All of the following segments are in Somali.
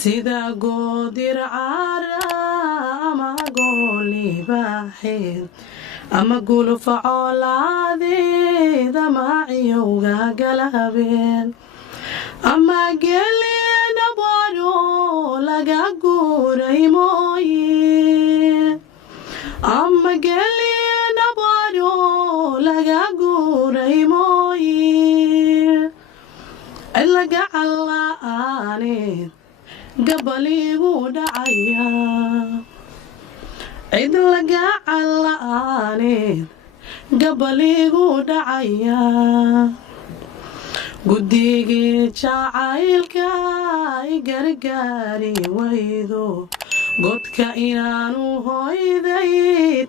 sida goodir cara ama gooli baaxeed ama gulufa coolaadeed ama ciyowga galabeen ama gelina baro laga guuray mooye ama gelina baro laga guuray mooye ilaga calla'aaneed gabaligu dhacaya cid laga calla'aaneed gabaligu dhacaya guddigii jacaylka ay gargaari waydo godka inaanu hoyday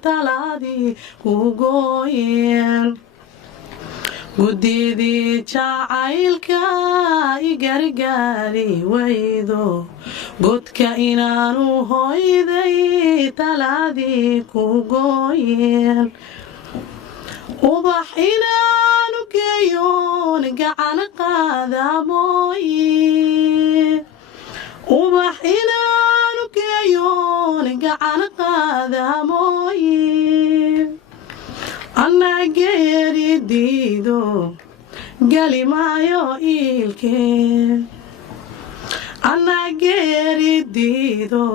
talaadii ku gooyeen guddigii jacaylka ay gargaari waydo godka inaanu hoyday talaadii ku gooyeen ubax inaanu geeyoon gacan qaada mooye ubax inaanu geeyoon gacan qaada mooye anaa geeri diido gali maayo iilkee anaa geeri diido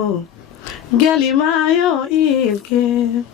gali maayo iilkee